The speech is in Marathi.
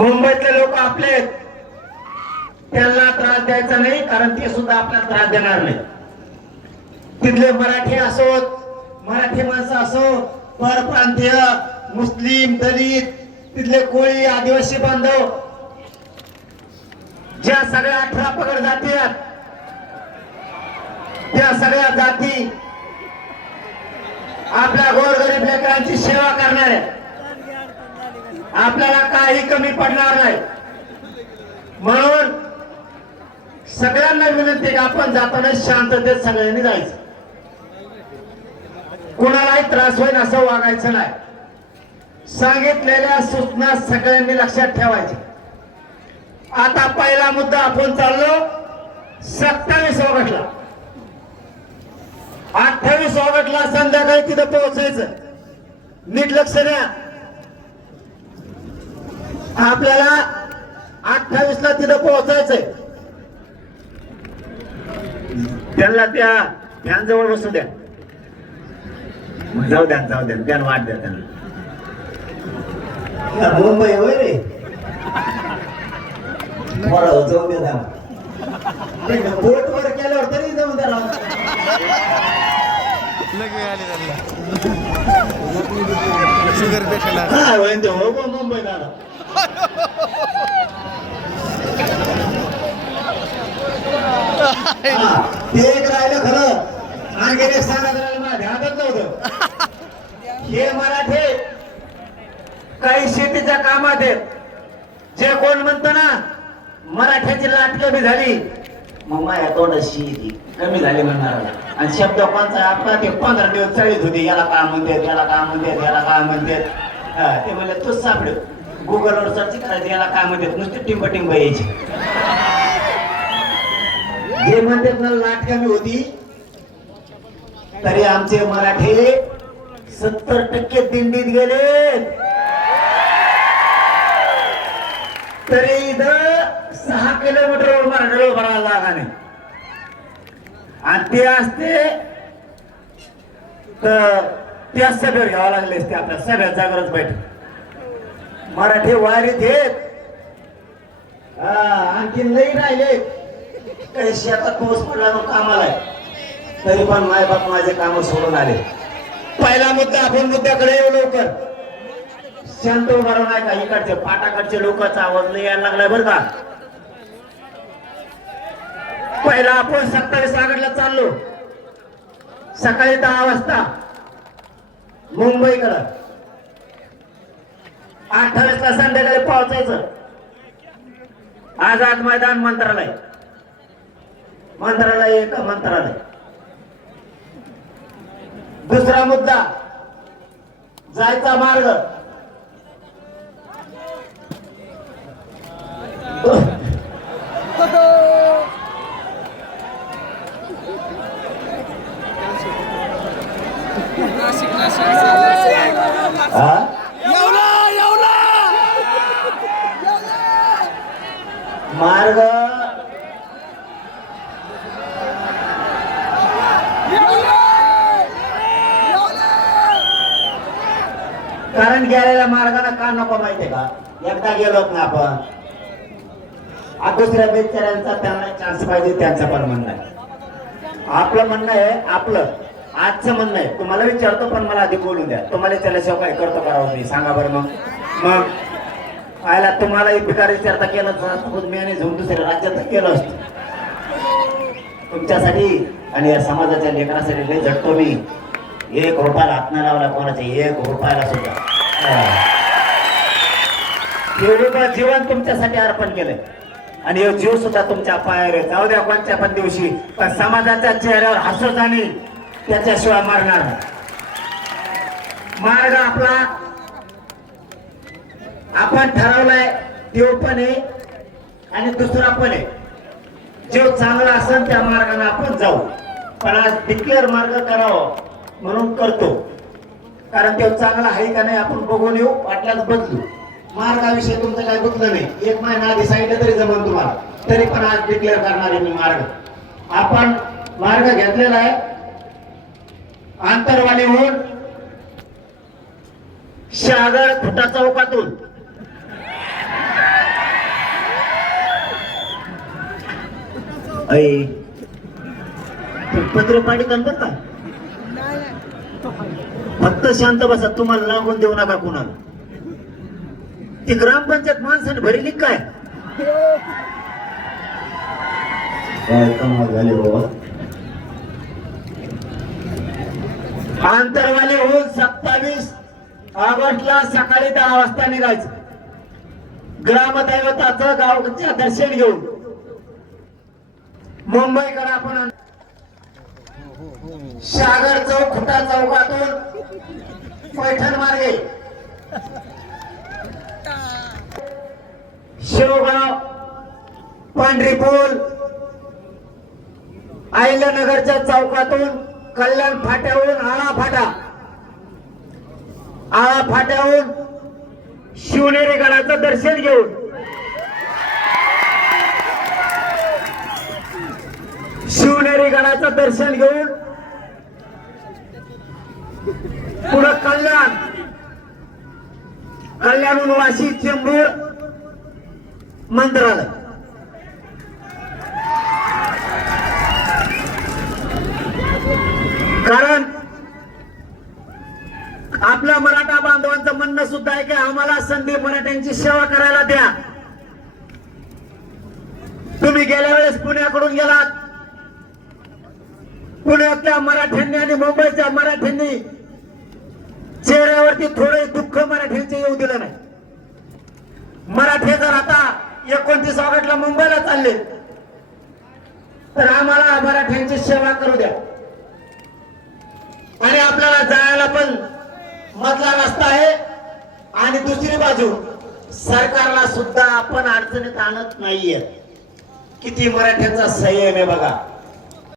मुंबईतले लोक आपले त्यांना त्रास द्यायचा नाही कारण ते सुद्धा आपल्याला त्रास देणार नाही. तिथले मराठी असोत मराठी माणसं असो परप्रांतीय मुस्लिम दलित तिथले कोळी आदिवासी बांधव ज्या सगळ्या अठरा पगड जाती त्या सगळ्या जाती आपल्या गोरगरीबल्या लेकरांची सेवा करणार आहेत आपल्याला काही कमी पडणार नाही. म्हणून सगळ्यांना विनंती आपण जाताना शांततेत सगळ्यांनी जायचं. कुणालाही त्रास होईल असं वागायचं नाही. सांगितलेल्या सूचना सगळ्यांनी लक्षात ठेवायच्या. आता पहिला मुद्दा आपण चाललो सत्तावीस ऑगस्टला. अठ्ठावीस ऑगस्टला संध्याकाळी तिथं पोहोचायचं. नीट लक्ष द्या. आपल्याला अठ्ठावीस ला तिथं पोहोचायचंय. त्यांना त्या फॅन जवळ बसू द्या. जाऊ द्या जाऊ द्या त्यानं वाट द्या त्यांना. मुंबई होय रे. मला जाऊ दे बोट वर केल्यावर तरी जाऊन द्या शुगर पेशंट हो मुंबईला ते एक राहिलं खरं. आणखी एक सांगत मला नव्हतं. हे मराठे काही शेतीच्या कामात आहेत. जे कोण म्हणतो ना मराठ्याची लाट कमी झाली. मग माझ्या तोंडात शेती कमी झाली म्हणणार आणि शब्द कोणचा? आपला ते पंधरा दिवस चाळीत होते. याला काय म्हणतात याला काय म्हणतात याला काय म्हणतात. हा, ते म्हणले तूच सापड. गुगलवर सर्च करायचं याला काय म्हणतात? नुसते टिंब टिंब यायची. जे म्हणतात ना लाट कमी होती तरी आमचे मराठे सत्तर टक्के दिंडीत गेले. तरी इथं सहा किलोमीटरवर मराठीला भरायला जागा नाही. आणि ते असते तर त्या सभेवर घ्यावं लागले असते आपल्या सभ्यात जागरच बैठक. मराठी वारीत येत. आणखी नाही राहिले. काही शेतात पाऊस पडला मग कामाला तरी पण माय बाप माझे काम सोडून आले. पहिला मुद्दा आपण मुद्द्याकडे येऊ लवकर. शांत बरं नाही का इकडचे पाटाकडचे लोकांचा आवाज नाही यायला लागलाय बरं का? पहिला आपण सत्तावीस ऑगस्टला चाललो. सकाळी दहा वाजता. मुंबईकडं. अठ्ठावीस ला संध्याकाळी पोहोचायचं? आझाद मैदान मंत्रालय. मंत्रालय एक मंत्रालय. दुसरा मुद्दा जायचा मार्ग. हा? मार्ग. कारण गेलेल्या मार्गाला का नको माहितीये का? एकदा गेलोत ना आपण दुसऱ्या बेचाऱ्यांचा त्यांना चान्स पाहिजे त्यांचं पण म्हणणं आहे. आपलं म्हणणं आहे आपलं. आजचं म्हणणं आहे. तुम्हाला विचारतो पण मला आधी बोलू द्या. तुम्हाला त्याच्याशिवाय काय करतो करावं मी? सांगा बरं मग. मग. आयला तुम्हाला भिकार विचारता केलं तर मी आणि जाऊन दुसऱ्या राज्यात केलं असत. तुमच्यासाठी आणि या समाजाच्या लेकरासाठी लय झटतो मी. एक रुपयाला हात लावला कोणाच्या एक रुपयाला सुद्धा. एवढं जीवन तुमच्यासाठी अर्पण केलंय. आणि जीव सुद्धा तुमच्या पायावर जाऊ द्या कोणत्या पण दिवशी. पण समाजाच्या चेहऱ्यावर हसत आणि त्याच्याशिवाय मारणार मार्ग आपला आपण ठरवलाय तो पण आहे आणि दुसरा पण आहे. जो चांगला असेल त्या मार्गाने आपण जाऊ. पण आज डिक्लेअर मार्ग करावा म्हणून करतो. कारण तो चांगला आहे का नाही आपण बघून येऊ वाटल्यास बदलू. मार्गाविषयी तुमचं काय गुतलं नाही. एक महिना आधी सांगितलं तरी जमन तुम्हाला. तरी पण आज डिक्लेअर करणार आहे मी मार्ग. आपण मार्ग घेतलेला आहे. आंतरवाणीहून शहागड खुटा चौकातून. ऐ पत्र पाणी बरं का? फक्त शांत बसा तुम्हाला लागून देऊ नका कुणाला. ती ग्रामपंचायत माणसाने भरली काय? झाले बाबा? आंतरवाले होऊन सत्तावीस ऑगस्टला सकाळी दहा वाजता निघायचं. ग्रामदैवताचं गावच्या दर्शन घेऊन. मुंबईकडे आपण सागर चौक खुटा चौकातून पैठण मार्गे. शेवगाव पांढरी पूल आयल्यानगरच्या चौकातून कल्याण फाट्याहून आळा फाटा. आळा फाट्याहून शिवनेरी गडाचं दर्शन घेऊन शिवनेरी गडाचं दर्शन घेऊन पुढं कल्याण. कल्याणहून वाशी चेंबूर मंत्रालय कारण आपल्या मराठा बांधवांचं म्हणणं सुद्धा आहे की आम्हाला संधी मराठ्यांची सेवा करायला द्या. तुम्ही गेल्या वेळेस पुण्याकडून गेलात. पुण्यातल्या मराठ्यांनी आणि मुंबईच्या मराठ्यांनी चेहऱ्यावरती थोडे दुःख मराठ्यांचे येऊ दिलं नाही. मराठे जर आता एकोणतीस ऑगस्टला मुंबईला चालले तर आम्हाला मराठ्यांची सेवा करू द्या. आणि आपल्याला जायला पण मधला रस्ता आहे. आणि दुसरी बाजू सरकारला सुद्धा आपण अडचणीत आणत नाहीये. किती मराठ्यांचा संयम आहे बघा.